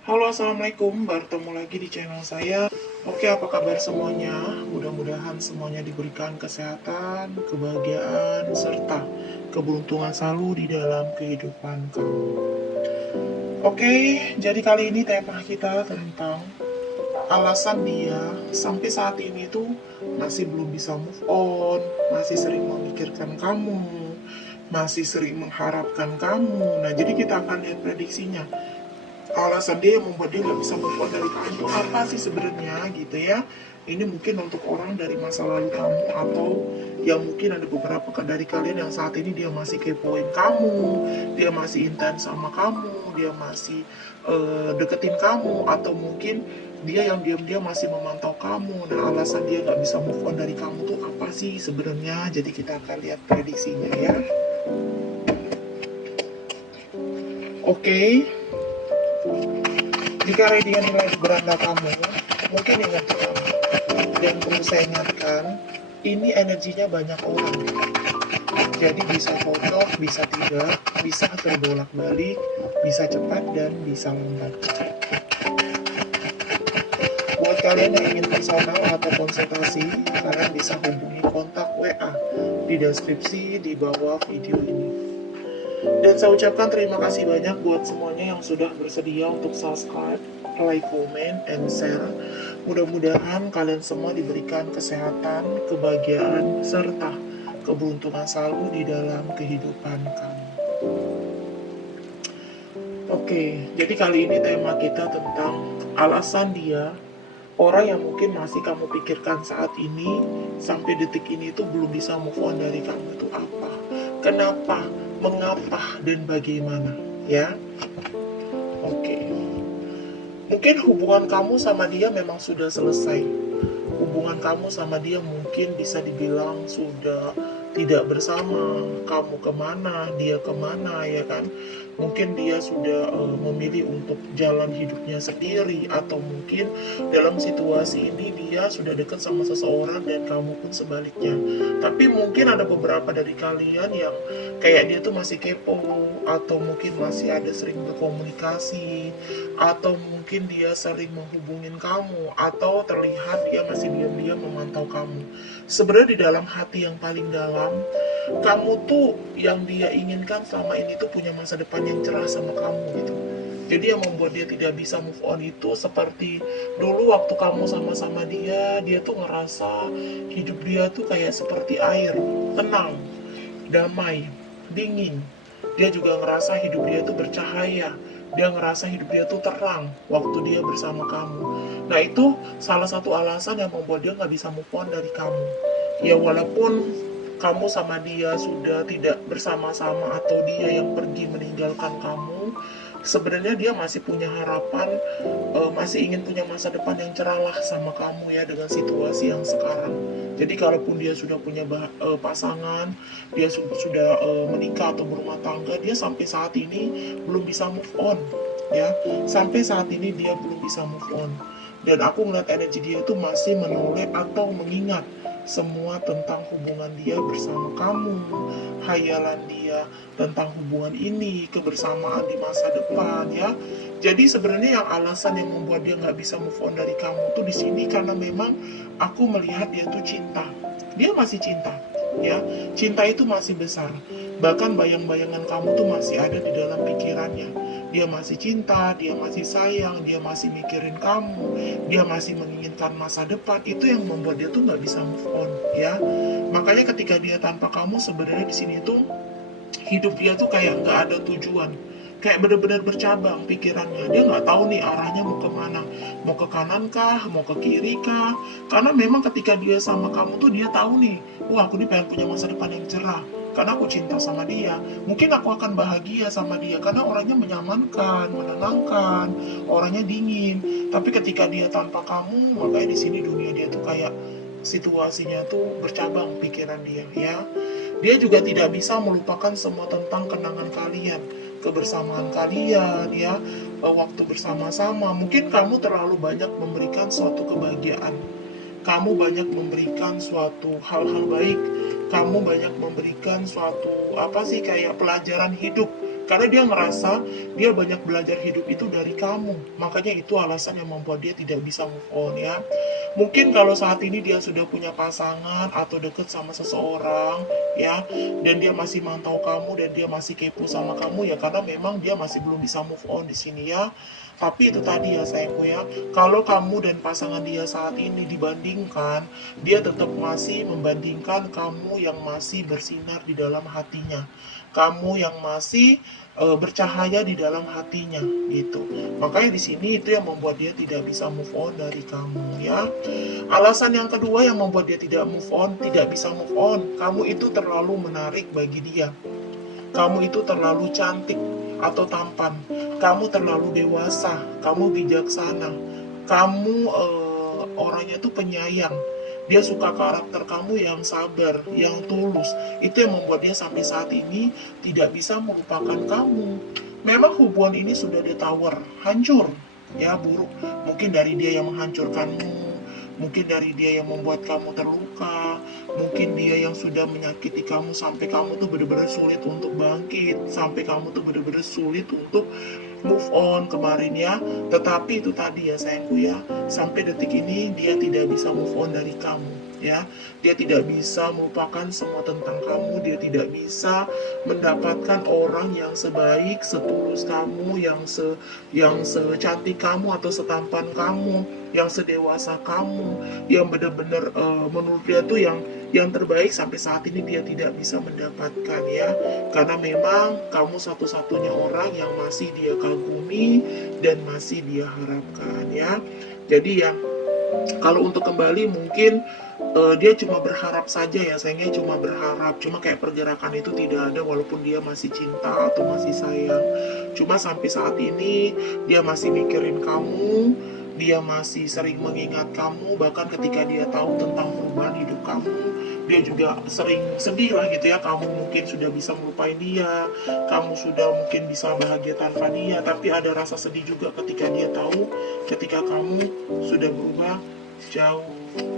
Halo, assalamualaikum. Bertemu lagi di channel saya. Oke, apa kabar semuanya? Mudah-mudahan semuanya diberikan kesehatan, kebahagiaan, serta keberuntungan selalu di dalam kehidupan kamu. Oke, jadi kali ini tema kita tentang alasan dia sampai saat ini tuh masih belum bisa move on, masih sering memikirkan kamu, masih sering mengharapkan kamu. Nah, jadi kita akan lihat prediksinya, alasan dia yang membuat dia nggak bisa move on dari kamu itu apa sih sebenarnya gitu ya. Ini mungkin untuk orang dari masa lalu kamu, atau yang mungkin ada beberapa dari kalian yang saat ini dia masih kepoin kamu, dia masih intens sama kamu, dia masih deketin kamu, atau mungkin dia yang diam-diam masih memantau kamu. Nah, alasan dia nggak bisa move on dari kamu tuh apa sih sebenarnya? Jadi kita akan lihat prediksinya ya. Oke, jika readingan nilai beranda kamu, mungkin ingat kamu. Dan perlu saya ingatkan, ini energinya banyak orang. Jadi bisa cocok, bisa tidak, bisa terbolak-balik, bisa cepat dan bisa lambat. Buat kalian yang ingin personal atau konsultasi, kalian bisa hubungi kontak WA di deskripsi di bawah video ini. Dan saya ucapkan terima kasih banyak buat semuanya yang sudah bersedia untuk subscribe, like, comment, and share. Mudah-mudahan kalian semua diberikan kesehatan, kebahagiaan, serta keberuntungan selalu di dalam kehidupan kamu. Oke, jadi kali ini tema kita tentang alasan dia, orang yang mungkin masih kamu pikirkan saat ini, sampai detik ini tuh belum bisa move on dari kamu itu apa? Kenapa? Mengapa? Dan bagaimana? Ya, oke. Mungkin hubungan kamu sama dia memang sudah selesai. Hubungan kamu sama dia mungkin bisa dibilang sudah tidak bersama. Kamu kemana, dia kemana, ya kan? Mungkin dia sudah memilih untuk jalan hidupnya sendiri, atau mungkin dalam situasi ini dia sudah dekat sama seseorang dan kamu pun sebaliknya. Tapi mungkin ada beberapa dari kalian yang kayak dia tuh masih kepo, atau mungkin masih ada sering berkomunikasi, atau mungkin dia sering menghubungin kamu, atau terlihat dia masih diam-diam memantau kamu. Sebenarnya di dalam hati yang paling dalam, kamu tuh yang dia inginkan selama ini tuh punya masa depan yang cerah sama kamu gitu. Jadi yang membuat dia tidak bisa move on itu seperti dulu waktu kamu sama-sama dia tuh ngerasa hidup dia tuh kayak seperti air, tenang, damai, dingin. Dia juga ngerasa hidup dia tuh bercahaya. Dia ngerasa hidup dia tuh terang waktu dia bersama kamu. Nah, itu salah satu alasan yang membuat dia nggak bisa move on dari kamu. Ya, walaupun kamu sama dia sudah tidak bersama-sama, atau dia yang pergi meninggalkan kamu, sebenarnya dia masih punya harapan, masih ingin punya masa depan yang cerah lah sama kamu ya, dengan situasi yang sekarang. Jadi kalaupun dia sudah punya pasangan, dia sudah menikah atau berumah tangga, dia sampai saat ini belum bisa move on ya. Sampai saat ini dia belum bisa move on. Dan aku ngeliat energi dia itu masih menoleh atau mengingat semua tentang hubungan dia bersama kamu, hayalan dia tentang hubungan ini, kebersamaan di masa depan ya. Jadi sebenarnya yang alasan yang membuat dia nggak bisa move on dari kamu tuh di sini karena memang aku melihat dia tuh cinta. Dia masih cinta ya. Cinta itu masih besar. Bahkan bayang-bayangan kamu tuh masih ada di dalam pikirannya. Dia masih cinta, dia masih sayang, dia masih mikirin kamu, dia masih menginginkan masa depan. Itu yang membuat dia tuh nggak bisa move on ya. Makanya ketika dia tanpa kamu, sebenarnya di sini tuh hidup dia tuh kayak nggak ada tujuan, kayak benar-benar bercabang pikirannya. Dia nggak tahu nih arahnya mau kemana, mau ke kanan kah, mau ke kiri kah. Karena memang ketika dia sama kamu tuh dia tahu nih, wah aku nih pengen punya masa depan yang cerah, karena aku cinta sama dia. Mungkin aku akan bahagia sama dia karena orangnya menyamankan, menenangkan, orangnya dingin. Tapi ketika dia tanpa kamu, makanya di sini dunia dia tuh kayak situasinya tuh bercabang pikiran dia ya. Dia juga tidak bisa melupakan semua tentang kenangan kalian, kebersamaan kalian ya, waktu bersama-sama. Mungkin kamu terlalu banyak memberikan suatu kebahagiaan. Kamu banyak memberikan suatu hal-hal baik. Kamu banyak memberikan suatu apa sih kayak pelajaran hidup Karena dia ngerasa dia banyak belajar hidup itu dari kamu. Makanya itu alasan yang membuat dia tidak bisa move on ya. Mungkin kalau saat ini dia sudah punya pasangan atau deket sama seseorang ya, dan dia masih mantau kamu dan dia masih kepo sama kamu ya, karena memang dia masih belum bisa move on di sini ya. Tapi itu tadi ya sayangku ya, kalau kamu dan pasangan dia saat ini dibandingkan, dia tetap masih membandingkan kamu yang masih bersinar di dalam hatinya, kamu yang masih bercahaya di dalam hatinya gitu. Makanya di sini itu yang membuat dia tidak bisa move on dari kamu ya. Alasan yang kedua yang membuat dia tidak move on, tidak bisa move on, kamu itu terlalu menarik bagi dia. Kamu itu terlalu cantik atau tampan, kamu terlalu dewasa, kamu bijaksana, kamu orangnya tuh penyayang. Dia suka karakter kamu yang sabar, yang tulus. Itu yang membuat dia sampai saat ini tidak bisa melupakan kamu. Memang hubungan ini sudah ditawar, hancur, ya buruk. Mungkin dari dia yang menghancurkanmu, mungkin dari dia yang membuat kamu terluka, mungkin dia yang sudah menyakiti kamu sampai kamu tuh benar-benar sulit untuk bangkit, sampai kamu tuh benar-benar sulit untuk move on kemarin ya. Tetapi itu tadi ya sayangku ya, sampai detik ini dia tidak bisa move on dari kamu ya. Dia tidak bisa melupakan semua tentang kamu, dia tidak bisa mendapatkan orang yang sebaik, setulus kamu, yang secantik kamu atau setampan kamu, yang sedewasa kamu, yang benar-benar menurut dia tuh yang terbaik. Sampai saat ini dia tidak bisa mendapatkan ya, karena memang kamu satu-satunya orang yang masih dia kagumi dan masih dia harapkan ya. Jadi ya, kalau untuk kembali mungkin dia cuma berharap saja ya, sayangnya cuma berharap, cuma kayak pergerakan itu tidak ada walaupun dia masih cinta atau masih sayang. Cuma sampai saat ini dia masih mikirin kamu, dia masih sering mengingat kamu, bahkan ketika dia tahu tentang perubahan hidup kamu, dia juga sering sedih lah gitu ya. Kamu mungkin sudah bisa melupain dia, kamu sudah mungkin bisa bahagia tanpa dia, tapi ada rasa sedih juga ketika dia tahu ketika kamu sudah berubah jauh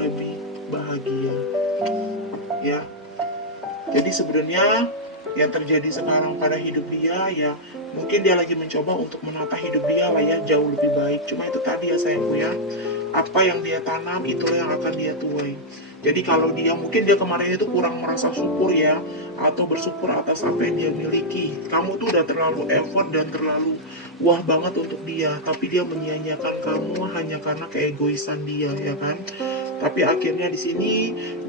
lebih bahagia ya. Jadi sebenarnya yang terjadi sekarang pada hidup dia ya, mungkin dia lagi mencoba untuk menata hidup dia lah ya, jauh lebih baik. Cuma itu tadi ya sayangku ya, apa yang dia tanam itulah yang akan dia tuai. Jadi kalau dia mungkin dia kemarin itu kurang merasa syukur ya, atau bersyukur atas apa yang dia miliki, kamu tuh udah terlalu effort dan terlalu wah banget untuk dia, tapi dia menyia-nyiakan kamu hanya karena keegoisan dia ya kan. Tapi akhirnya di sini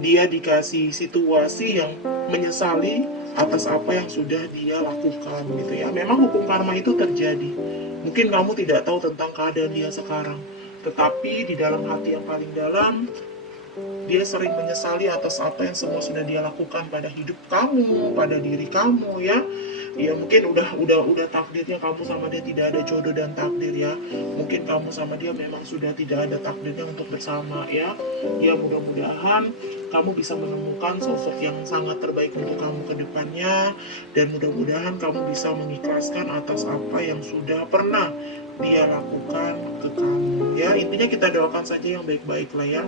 dia dikasih situasi yang menyesali atas apa yang sudah dia lakukan gitu ya. Memang hukum karma itu terjadi. Mungkin kamu tidak tahu tentang keadaan dia sekarang, tetapi di dalam hati yang paling dalam dia sering menyesali atas apa yang semua sudah dia lakukan pada hidup kamu, pada diri kamu ya. Ya mungkin udah takdirnya kamu sama dia tidak ada jodoh dan takdir ya. Mungkin kamu sama dia memang sudah tidak ada takdirnya untuk bersama ya. Ya mudah-mudahan kamu bisa menemukan sosok yang sangat terbaik untuk kamu ke depannya, dan mudah-mudahan kamu bisa mengikhlaskan atas apa yang sudah pernah dia lakukan ke kamu ya. Intinya kita doakan saja yang baik-baik lah ya.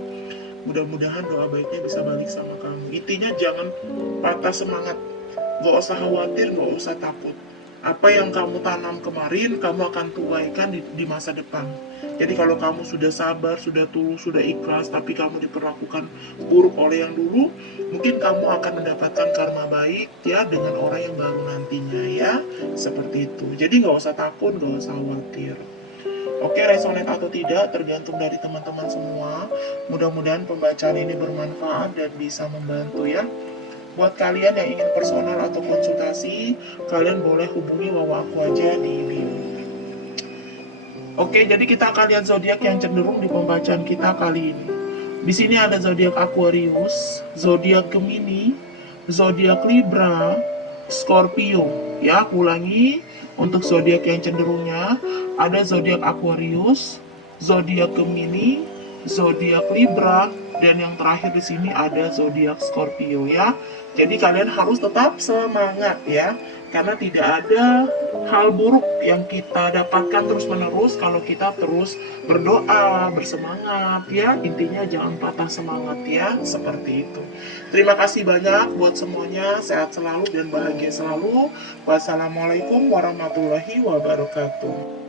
Mudah-mudahan doa baiknya bisa balik sama kamu. Intinya jangan patah semangat, gak usah khawatir, gak usah takut. Apa yang kamu tanam kemarin, kamu akan tuaikan di masa depan. Jadi kalau kamu sudah sabar, sudah tulus, sudah ikhlas, tapi kamu diperlakukan buruk oleh yang dulu, mungkin kamu akan mendapatkan karma baik ya dengan orang yang baru nantinya ya. Seperti itu. Jadi gak usah takut, gak usah khawatir. Oke, resonate atau tidak tergantung dari teman-teman semua. Mudah-mudahan pembacaan ini bermanfaat dan bisa membantu ya. Buat kalian yang ingin personal atau konsultasi, kalian boleh hubungi Wawa aku aja di bio. Oke, jadi kita akan lihat zodiak yang cenderung di pembacaan kita kali ini. Di sini ada zodiak Aquarius, zodiak Gemini, zodiak Libra, Scorpio. Ya, aku ulangi, untuk zodiak yang cenderungnya ada zodiak Aquarius, zodiak Gemini, zodiak Libra, dan yang terakhir di sini ada zodiak Scorpio ya. Jadi kalian harus tetap semangat ya, karena tidak ada hal buruk yang kita dapatkan terus-menerus kalau kita terus berdoa, bersemangat ya. Intinya jangan patah semangat ya, seperti itu. Terima kasih banyak buat semuanya, sehat selalu dan bahagia selalu. Wassalamualaikum warahmatullahi wabarakatuh.